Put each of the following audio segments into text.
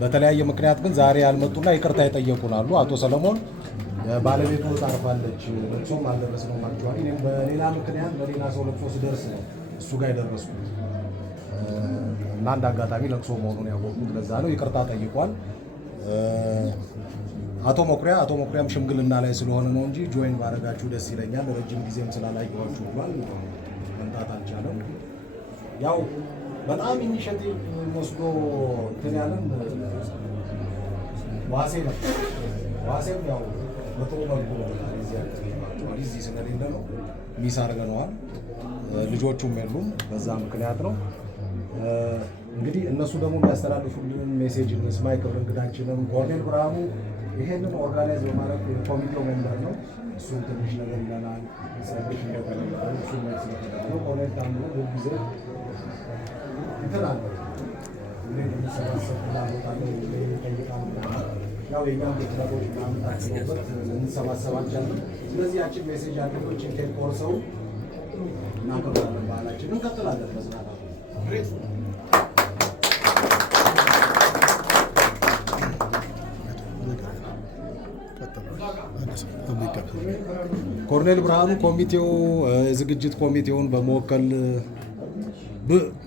በተለያየ ምክንያት ግን ዛሬ ያልመጡና ይቅርታ የጠየቁን አሉ። አቶ ሰለሞን ባለቤቱ ታርፋለች፣ ለቅሶም አልደረስነውም። አክቹዋሊ እኔም በሌላ ምክንያት በሌላ ሰው ለቅሶ ስደርስ ነው እሱ ጋር የደረስኩት እና አንድ አጋጣሚ ለቅሶ መሆኑን ያወቅሁት ለዛ ነው። ይቅርታ ጠይቋል። አቶ መኩሪያም ሽምግልና ላይ ስለሆነ ነው እንጂ ጆይን ባረጋችሁ ደስ ይለኛል። ረጅም ጊዜም ስላላየኋችሁ ብሏል። መምጣት አልቻለም። ያው በጣም ኢኒሼቲቭ ወስዶ እንትን ያለን ዋሴ ነው። ዋሴም ያው በጥሩ መልኩ ነው እዚህ ስለሌለ ነው ሚስ አድርገነዋል። ልጆቹም የሉም፣ በዛ ምክንያት ነው። እንግዲህ እነሱ ደግሞ የሚያስተላልፉልን ሜሴጅ እንስማ። የክብር እንግዳችንም ኮሎኔል ብርሃኑ ይሄንን ኦርጋናይዝ በማድረግ የኮሚቴው ሜምበር ነው። እሱም ትንሽ ነገር ይለናል። ሰዎች እንደተለመደው እሱ መልስ ነው። ኮሎኔል ታምሩ ሁልጊዜ እንትን አለ ያው የኛም ቤተሰቦች ምናምን ታስበውበት እንሰባሰባለን። ስለዚህ ያችን ሜሴጅ አድርጎችን ቴክ ቆርሰው እናከብራለን። ባህላችን እንቀጥላለን። መዝናናት ኮሎኔል ብርሃኑ ኮሚቴው ዝግጅት ኮሚቴውን በመወከል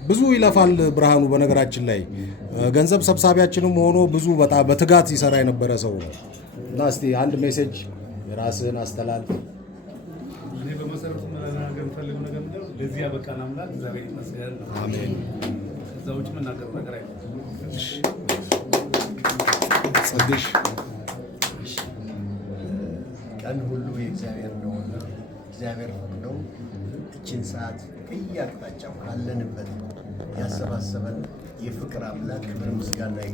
ብዙ ይለፋል። ብርሃኑ በነገራችን ላይ ገንዘብ ሰብሳቢያችንም ሆኖ ብዙ በጣም በትጋት ይሰራ የነበረ ሰው ነው እና እስቲ አንድ ሜሴጅ ራስህን አስተላልፍ። እኔ በመሰረቱ መናገር የምፈልገው ነገር ምንድነው? ለዚህ ያበቃን አምላክ እግዚአብሔር ይመስገን። አሜን። ከዛ ውጭ የምናገረው ነገር አይደለም። ጽድሽ ቀን ሁሉ የእግዚአብሔር ነውና እግዚአብሔር ነው እችን ሰዓት ከየአቅጣጫው ካለንበት ያሰባሰበን የፍቅር አምላክ ክብር ምስጋና